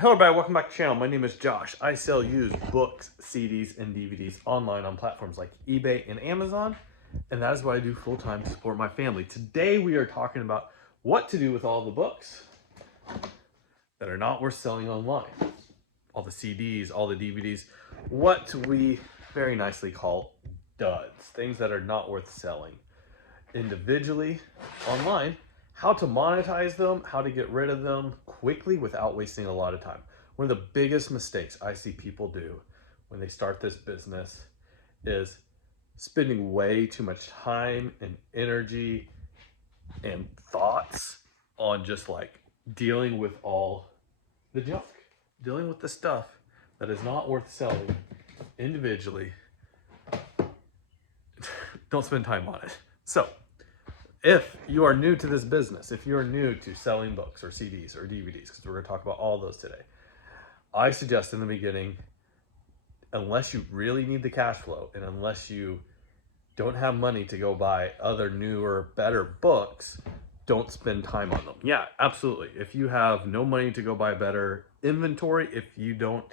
Hello everybody, welcome back to the channel. My name is Josh. I sell used books, CDs, and DVDs online on platforms like eBay and Amazon, and that is what I do full-time to support my family. Today we are talking about what to do with all the books that are not worth selling online. All the CDs, all the DVDs, what we very nicely call duds, things that are not worth selling individually online, how to monetize them, how to get rid of them quickly without wasting a lot of time. One of the biggest mistakes I see people do when they start this business is spending way too much time and energy and thoughts on just like dealing with all the junk, dealing with the stuff that is not worth selling individually. Don't spend time on it. So, if you are new to this business, if you're new to selling books or CDs or DVDs, because we're going to talk about all those today, I suggest in the beginning, unless you really need the cash flow and unless you don't have money to go buy other newer, better books, don't spend time on them. Yeah, absolutely. If you have no money to go buy better inventory, if you don't,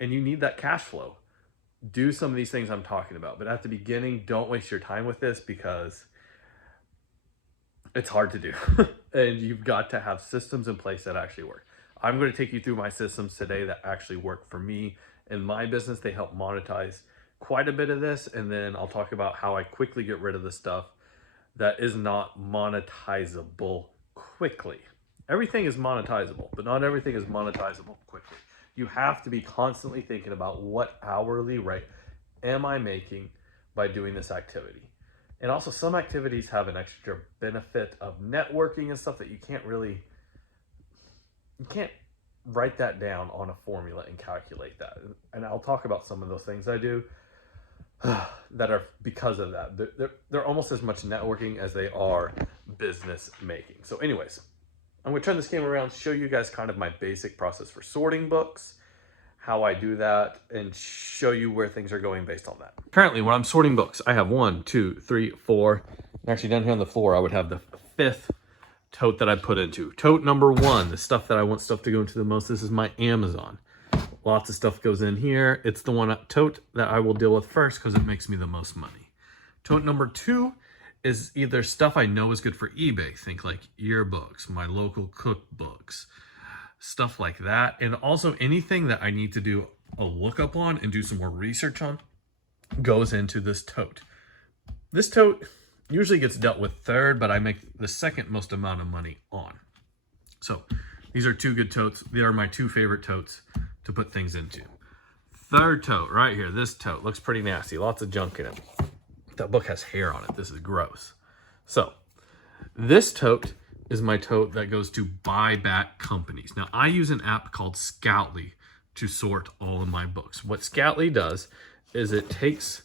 and you need that cash flow, do some of these things I'm talking about. But at the beginning, don't waste your time with this because it's hard to do. And you've got to have systems in place that actually work. I'm going to take you through my systems today that actually work for me and my business. They help monetize quite a bit of this. And then I'll talk about how I quickly get rid of the stuff that is not monetizable quickly. Everything is monetizable, but not everything is monetizable quickly. You have to be constantly thinking about what hourly rate am I making by doing this activity. And also some activities have an extra benefit of networking and stuff that you can't write that down on a formula and calculate that. And I'll talk about some of those things I do that are because of that. They're almost as much networking as they are business making. So anyways, I'm gonna turn this camera around, show you guys kind of my basic process for sorting books, how I do that, and show you where things are going based on that. Currently, when I'm sorting books, I have 1, 2, 3, 4. And actually, down here on the floor, I would have the 5th tote that I put into. Tote number 1, the stuff that I want stuff to go into the most. This is my Amazon. Lots of stuff goes in here. It's the tote that I will deal with first because it makes me the most money. Tote number 2 is either stuff I know is good for eBay. Think like yearbooks, my local cookbooks, stuff like that. And also anything that I need to do a lookup on and do some more research on goes into this tote. This tote usually gets dealt with third, but I make the second most amount of money on. So these are 2 good totes. They are my 2 favorite totes to put things into. Third tote right here. This tote looks pretty nasty. Lots of junk in it. That book has hair on it. This is gross. So this tote is my tote that goes to buyback companies. Now, I use an app called Scoutly to sort all of my books. What Scoutly does is it takes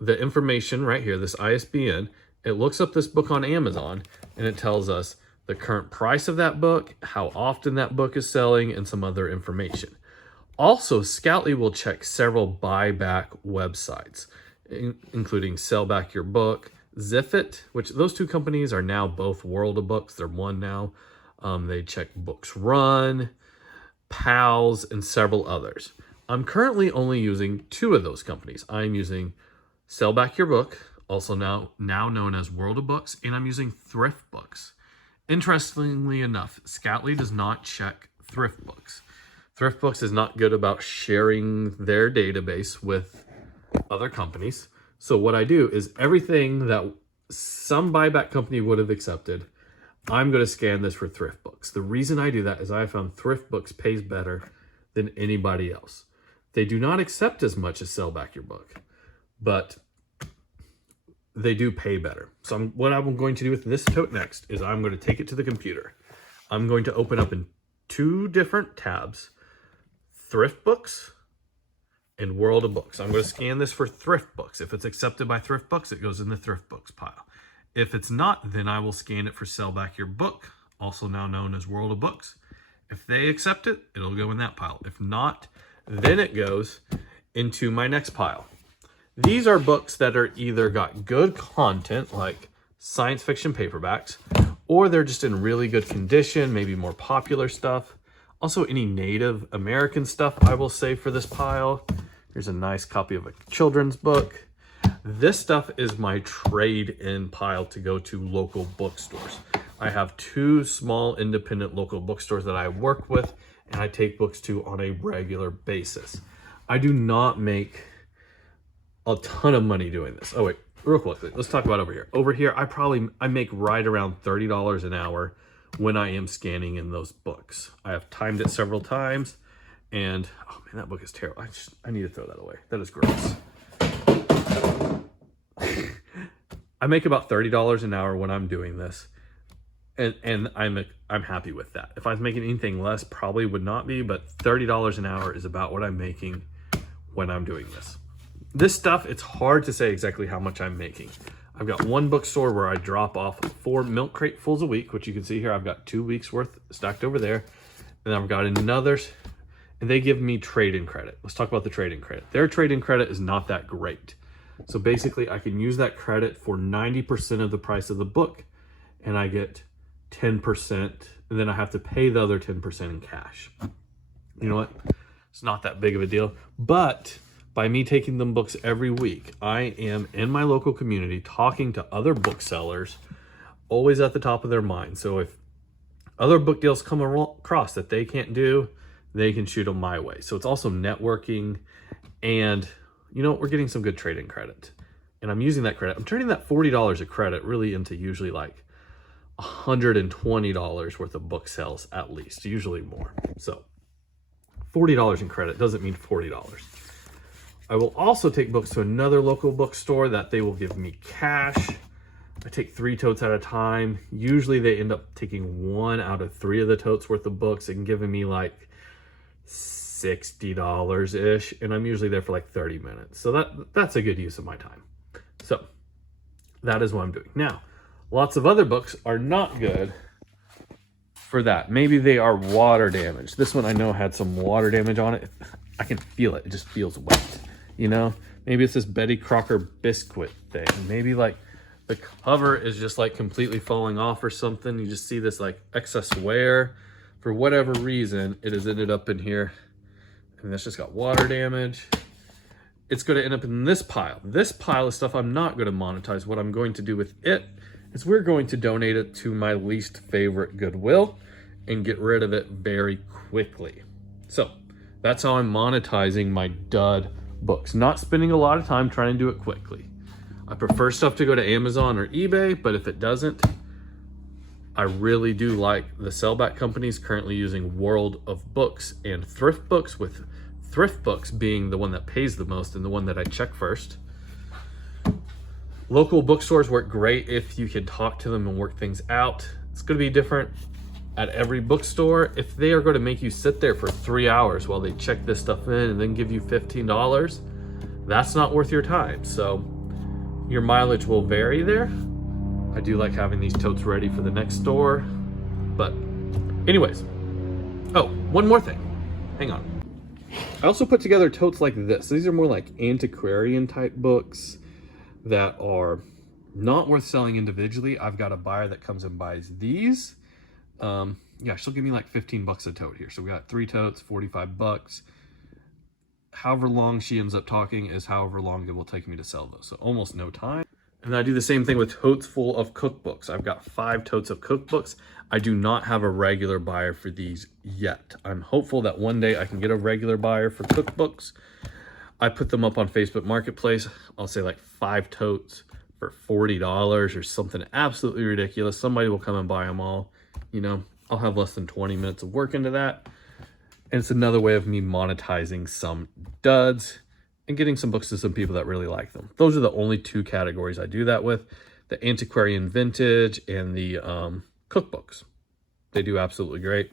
the information right here, this ISBN, it looks up this book on Amazon, and it tells us the current price of that book, how often that book is selling, and some other information. Also, Scoutly will check several buyback websites, including Sell Back Your Book, Ziffit, which those 2 companies are now both World of Books. They're one now. They check Books Run, Pals, and several others. I'm currently only using 2 of those companies. I'm using Sell Back Your Book, also now known as World of Books, and I'm using Thrift Books. Interestingly enough, Scoutly does not check Thrift Books. Thrift Books is not good about sharing their database with other companies. So what I do is everything that some buyback company would have accepted, I'm going to scan this for Thrift Books. The reason I do that is I found Thrift Books pays better than anybody else. They do not accept as much as Sell Back Your Book, but they do pay better. So what I'm going to do with this tote next is I'm going to take it to the computer. I'm going to open up in 2 different tabs, Thrift Books and World of Books. I'm going to scan this for Thrift Books. If it's accepted by Thrift Books, it goes in the Thrift Books pile. If it's not, then I will scan it for Sell Back Your Book, also now known as World of Books. If they accept it, it'll go in that pile. If not, then it goes into my next pile. These are books that are either got good content, like science fiction paperbacks, or they're just in really good condition, maybe more popular stuff. Also, any Native American stuff I will save for this pile. Here's a nice copy of a children's book. This stuff is my trade-in pile to go to local bookstores. I have 2 small independent local bookstores that I work with and I take books to on a regular basis. I do not make a ton of money doing this. Oh wait, real quickly, let's talk about over here. Over here, I make right around $30 an hour when I am scanning in those books. I have timed it several times, and oh man, that book is terrible. I need to throw that away. That is gross. I make about $30 an hour when I'm doing this, and I'm happy with that. If I was making anything less, probably would not be, but $30 an hour is about what I'm making when I'm doing this. This stuff, it's hard to say exactly how much I'm making. I've got one bookstore where I drop off 4 milk crate fulls a week, which you can see here. I've got 2 weeks worth stacked over there. And I've got another, and they give me trade-in credit. Let's talk about the trade-in credit. Their trade-in credit is not that great. So basically I can use that credit for 90% of the price of the book, and I get 10%, and then I have to pay the other 10% in cash. You know what? It's not that big of a deal, but by me taking them books every week, I am in my local community talking to other booksellers, always at the top of their mind. So if other book deals come across that they can't do, they can shoot them my way. So it's also networking, and you know, we're getting some good trade-in credit. And I'm using that credit. I'm turning that $40 of credit really into usually like $120 worth of book sales at least, usually more. So $40 in credit doesn't mean $40. I will also take books to another local bookstore that they will give me cash. I take 3 totes at a time. Usually they end up taking 1 out of 3 of the totes worth of books and giving me like $60-ish, and I'm usually there for like 30 minutes. So that's a good use of my time. So that is what I'm doing. Now, lots of other books are not good for that. Maybe they are water damaged. This one I know had some water damage on it. I can feel it. It just feels wet, you know? Maybe it's this Betty Crocker biscuit thing. Maybe like the cover is just like completely falling off or something. You just see this like excess wear. For whatever reason, it has ended up in here, and that's just got water damage. It's going to end up in this pile. This pile of stuff I'm not going to monetize. What I'm going to do with it is we're going to donate it to my least favorite Goodwill and get rid of it very quickly. So that's how I'm monetizing my dud books. Not spending a lot of time trying to do it quickly. I prefer stuff to go to Amazon or eBay, but if it doesn't, I really do like the sellback companies currently using World of Books and Thrift Books, with Thrift Books being the one that pays the most and the one that I check first. Local bookstores work great if you can talk to them and work things out. It's going to be different at every bookstore. If they are going to make you sit there for 3 hours while they check this stuff in and then give you $15, that's not worth your time. So your mileage will vary there. I do like having these totes ready for the next store. But anyways, oh, one more thing. Hang on. I also put together totes like this. These are more like antiquarian type books that are not worth selling individually. I've got a buyer that comes and buys these. Yeah, she'll give me like 15 bucks a tote here. So we got 3 totes, 45 bucks. However long she ends up talking is however long it will take me to sell those. So almost no time. And I do the same thing with totes full of cookbooks. I've got 5 totes of cookbooks. I do not have a regular buyer for these yet. I'm hopeful that one day I can get a regular buyer for cookbooks. I put them up on Facebook Marketplace. I'll say like 5 totes for $40 or something absolutely ridiculous. Somebody will come and buy them all. You know, I'll have less than 20 minutes of work into that. And it's another way of me monetizing some duds and getting some books to some people that really like them. Those are the only 2 categories I do that with: the antiquarian vintage and the cookbooks. They do absolutely great.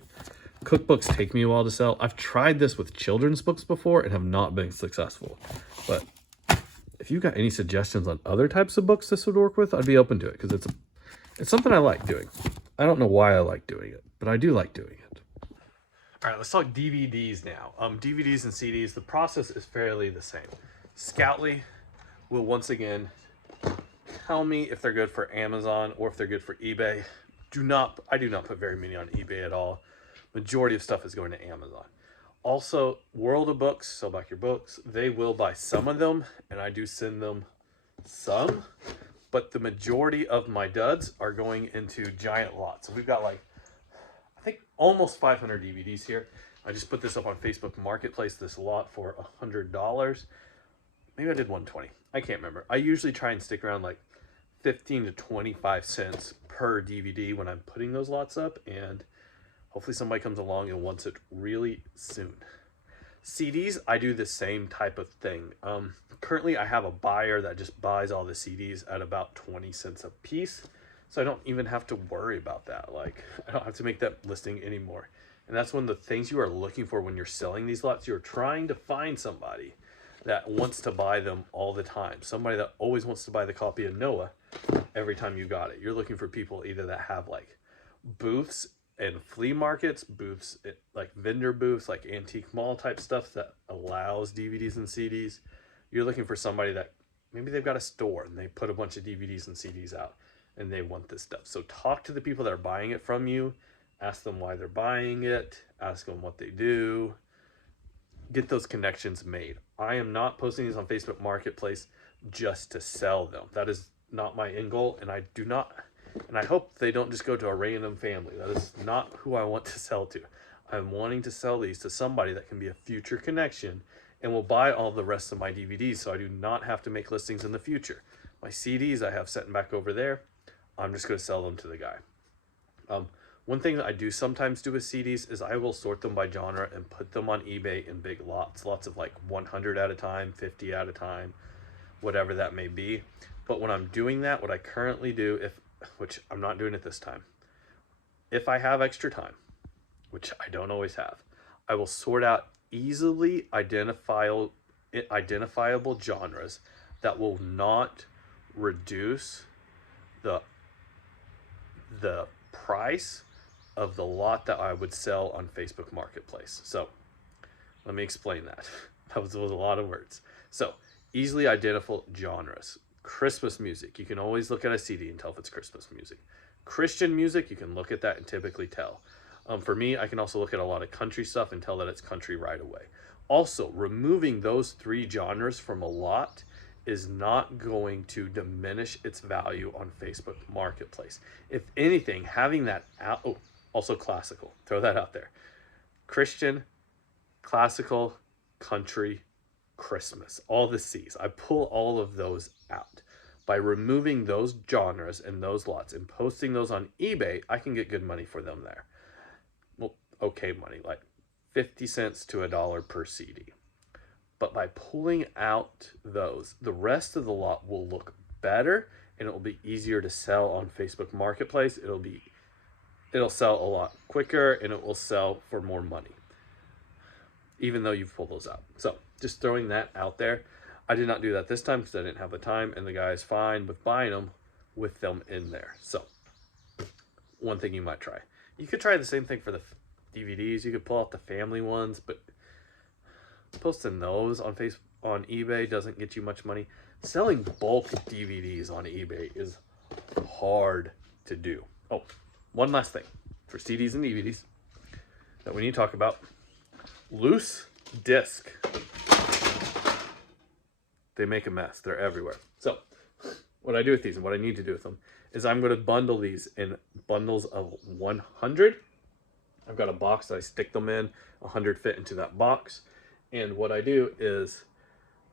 Cookbooks take me a while to sell. I've tried this with children's books before and have not been successful. But if you've got any suggestions on other types of books this would work with, I'd be open to it, because it's something I like doing. I don't know why I like doing it, but I do like doing it. All right, let's talk DVDs now. DVDs and CDs, the process is fairly the same. Scoutly will once again tell me if they're good for Amazon or if they're good for eBay. I do not put very many on eBay at all. Majority of stuff is going to Amazon. Also, World of Books, Sell Back Your Books, they will buy some of them, and I do send them some, but the majority of my duds are going into giant lots. So we've got like, I think almost 500 DVDs here. I just put this up on Facebook Marketplace, this lot for $100. Maybe I did 120. I can't remember. I usually try and stick around like 15 to 25 cents per DVD when I'm putting those lots up, and hopefully somebody comes along and wants it really soon. CDs, I do the same type of thing. Currently, I have a buyer that just buys all the CDs at about 20 cents a piece. So I don't even have to worry about that. Like, I don't have to make that listing anymore. And that's one of the things you are looking for when you're selling these lots. You're trying to find somebody that wants to buy them all the time. Somebody that always wants to buy the copy of Noah every time you got it. You're looking for people either that have like booths and flea markets, booths, like vendor booths, like antique mall type stuff that allows DVDs and CDs. You're looking for somebody that maybe they've got a store and they put a bunch of DVDs and CDs out and they want this stuff. So talk to the people that are buying it from you, ask them why they're buying it, ask them what they do, get those connections made. I am not posting these on Facebook Marketplace just to sell them. That is not my end goal, and I do not, and I hope they don't just go to a random family. That is not who I want to sell to. I'm wanting to sell these to somebody that can be a future connection and will buy all the rest of my DVDs, so I do not have to make listings in the future. My CDs I have sitting back over there. I'm just going to sell them to the guy. One thing that I do sometimes do with CDs is I will sort them by genre and put them on eBay in big lots of like 100 at a time, 50 at a time, whatever that may be. But when I'm doing that, what I currently do, which I'm not doing it this time, if I have extra time, which I don't always have, I will sort out easily identifiable genres that will not reduce the price of the lot that I would sell on Facebook Marketplace. So let me explain that. That was a lot of words. So easily identifiable genres. Christmas music, you can always look at a CD and tell if it's Christmas music. Christian music, you can look at that and typically tell. For me, I can also look at a lot of country stuff and tell that it's country right away. Also, removing those three genres from a lot is not going to diminish its value on Facebook Marketplace. If anything, having that out, also classical, throw that out there. Christian, classical, country, Christmas, all the C's. I pull all of those out. By removing those genres and those lots and posting those on eBay, I can get good money for them there. Well, okay money, like 50 cents to $1 per CD. But by pulling out those, the rest of the lot will look better and it will be easier to sell on Facebook Marketplace. It'll sell a lot quicker and it will sell for more money, even though you've pulled those out. So just throwing that out there. I did not do that this time because I didn't have the time, and the guy is fine with buying them with them in there. So one thing you might try. You could try the same thing for the DVDs. You could pull out the family ones, but posting those on eBay doesn't get you much money. Selling bulk DVDs on eBay is hard to do. Oh, one last thing for CDs and DVDs that we need to talk about. Loose disc. They make a mess. They're everywhere. So what I do with these and what I need to do with them is I'm going to bundle these in bundles of 100. I've got a box that I stick them in. 100 fit into that box. And what I do is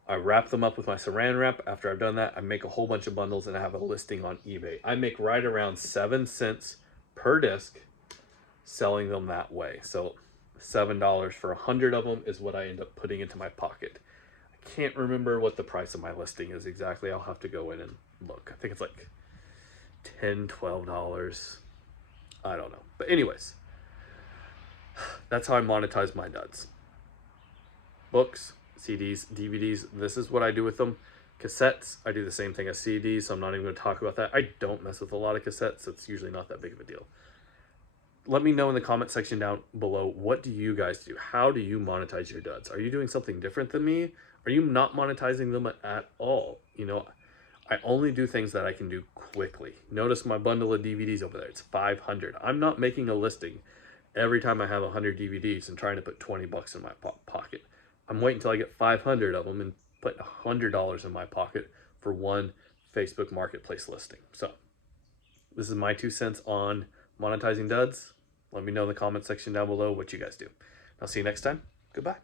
I wrap them up with my saran wrap. After I've done that, I make a whole bunch of bundles and I have a listing on eBay. I make right around 7 cents per disc selling them that way. So $7 for 100 of them is what I end up putting into my pocket. I can't remember what the price of my listing is exactly. I'll have to go in and look. I think it's like $10, $12. I don't know. But anyways, that's how I monetize my duds. Books, CDs, DVDs, this is what I do with them. Cassettes, I do the same thing as CDs, so I'm not even going to talk about that. I don't mess with a lot of cassettes. It's usually not that big of a deal. Let me know in the comment section down below, what do you guys do? How do you monetize your duds? Are you doing something different than me? Are you not monetizing them at all? You know, I only do things that I can do quickly. Notice my bundle of DVDs over there. It's 500. I'm not making a listing every time I have 100 DVDs and trying to put 20 bucks in my pocket. I'm waiting until I get 500 of them and put $100 in my pocket for one Facebook Marketplace listing. So this is my 2 cents on monetizing duds. Let me know in the comment section down below what you guys do. I'll see you next time. Goodbye.